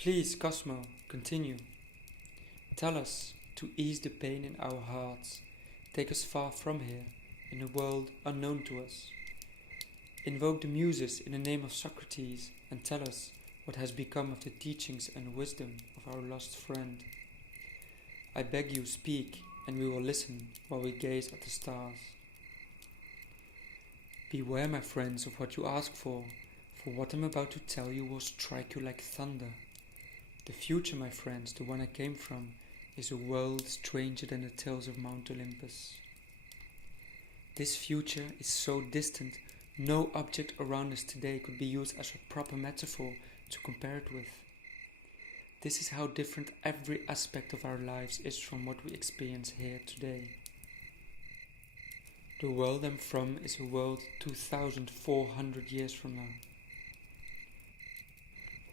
Please, Cosmo, continue. Tell us to ease the pain in our hearts. Take us far from here, in a world unknown to us. Invoke the muses in the name of Socrates and tell us what has become of the teachings and wisdom of our lost friend. I beg you, speak, and we will listen while we gaze at the stars. Beware, my friends, of what you ask for what I'm about to tell you will strike you like thunder. The future, my friends, the one I came from, is a world stranger than the tales of Mount Olympus. This future is so distant, no object around us today could be used as a proper metaphor to compare it with. This is how different every aspect of our lives is from what we experience here today. The world I'm from is a world 2,400 years from now.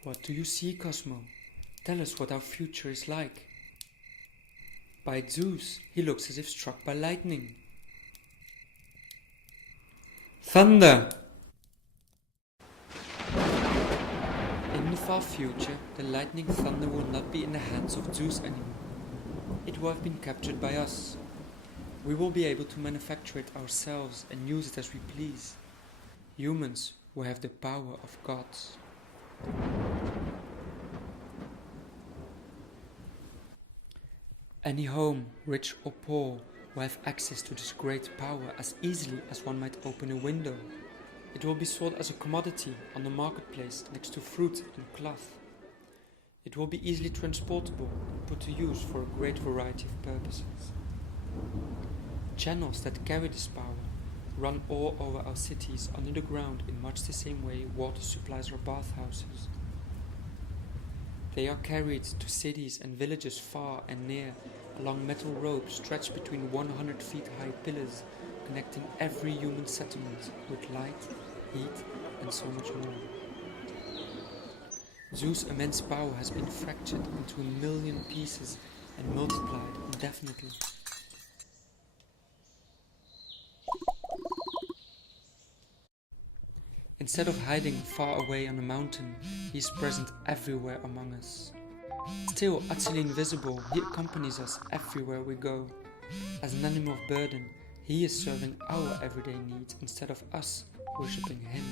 What do you see, Cosmo? Tell us what our future is like. By Zeus, he looks as if struck by lightning. Thunder! In the far future, the lightning thunder will not be in the hands of Zeus anymore. It will have been captured by us. We will be able to manufacture it ourselves and use it as we please. Humans will have the power of gods. Any home, rich or poor, will have access to this great power as easily as one might open a window. It will be sold as a commodity on the marketplace next to fruit and cloth. It will be easily transportable and put to use for a great variety of purposes. Channels that carry this power run all over our cities under the ground in much the same way water supplies our bathhouses. They are carried to cities and villages far and near along metal ropes stretched between 100 feet high pillars connecting every human settlement with light, heat and so much more. Zeus' immense power has been fractured into 1,000,000 pieces and multiplied indefinitely. Instead of hiding far away on a mountain, he is present everywhere among us. Still utterly invisible, he accompanies us everywhere we go. As an animal of burden, he is serving our everyday needs instead of us worshipping him.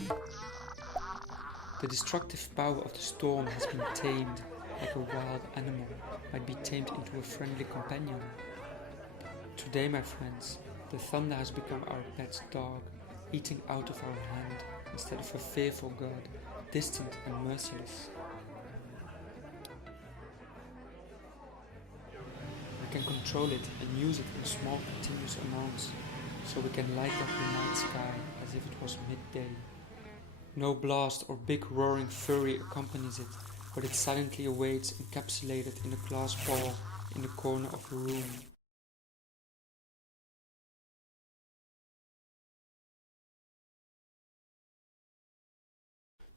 The destructive power of the storm has been tamed, like a wild animal might be tamed into a friendly companion. Today, my friends, the thunder has become our pet dog, eating out of our hand instead of a fearful God, distant and merciless. We can control it and use it in small continuous amounts, so we can light up the night sky as if it was midday. No blast or big roaring fury accompanies it, but it silently awaits encapsulated in a glass ball in the corner of a room.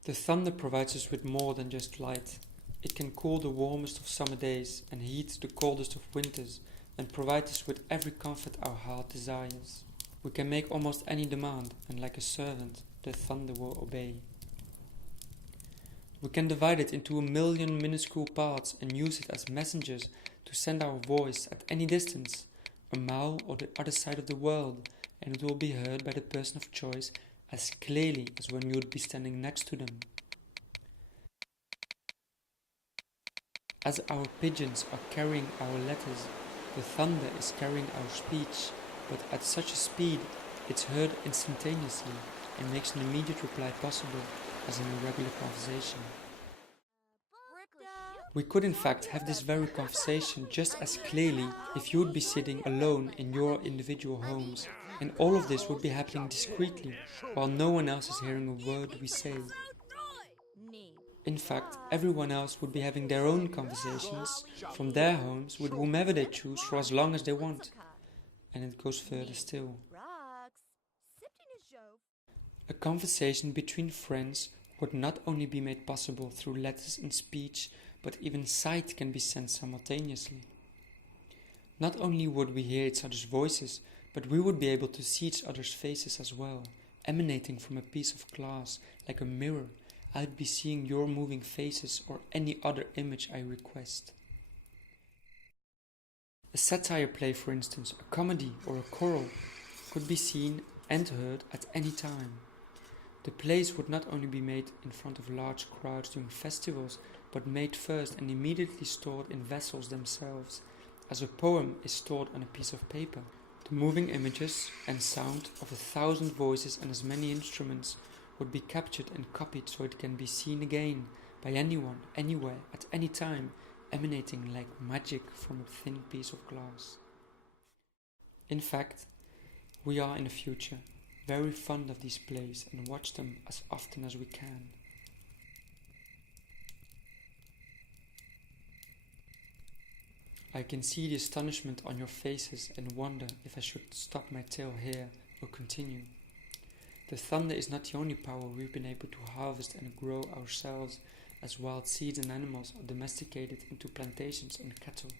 The thunder provides us with more than just light. It can cool the warmest of summer days and heat the coldest of winters and provide us with every comfort our heart desires. We can make almost any demand, and like a servant, the thunder will obey. We can divide it into 1,000,000 minuscule parts and use it as messengers to send our voice at any distance, a mile or the other side of the world, and it will be heard by the person of choice as clearly as when you would be standing next to them. As our pigeons are carrying our letters, the thunder is carrying our speech, but at such a speed it's heard instantaneously and makes an immediate reply possible as in a regular conversation. We could in fact have this very conversation just as clearly if you would be sitting alone in your individual homes, and all of this would be happening discreetly, while no one else is hearing a word we say. In fact, everyone else would be having their own conversations from their homes with whomever they choose for as long as they want. And it goes further still. A conversation between friends would not only be made possible through letters and speech, but even sight can be sent simultaneously. Not only would we hear each other's voices, but we would be able to see each other's faces as well, emanating from a piece of glass like a mirror, I'd be seeing your moving faces or any other image I request. A satire play, for instance, a comedy or a choral, could be seen and heard at any time. The plays would not only be made in front of large crowds during festivals, but made first and immediately stored in vessels themselves, as a poem is stored on a piece of paper. The moving images and sound of 1,000 voices and as many instruments would be captured and copied so it can be seen again by anyone, anywhere, at any time, emanating like magic from a thin piece of glass. In fact, we are in the future very fond of these plays and watch them as often as we can. I can see the astonishment on your faces and wonder if I should stop my tale here or continue. The thunder is not the only power we've been able to harvest and grow ourselves, as wild seeds and animals are domesticated into plantations and cattle.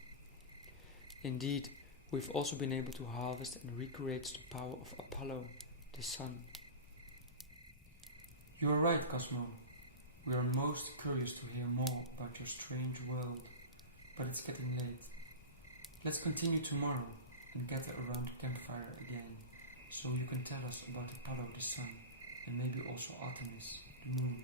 Indeed, we've also been able to harvest and recreate the power of Apollo, the sun. You are right, Cosmo. We are most curious to hear more about your strange world, but it's getting late. Let's continue tomorrow and gather around the campfire again, so you can tell us about Apollo the sun, and maybe also Artemis, the moon.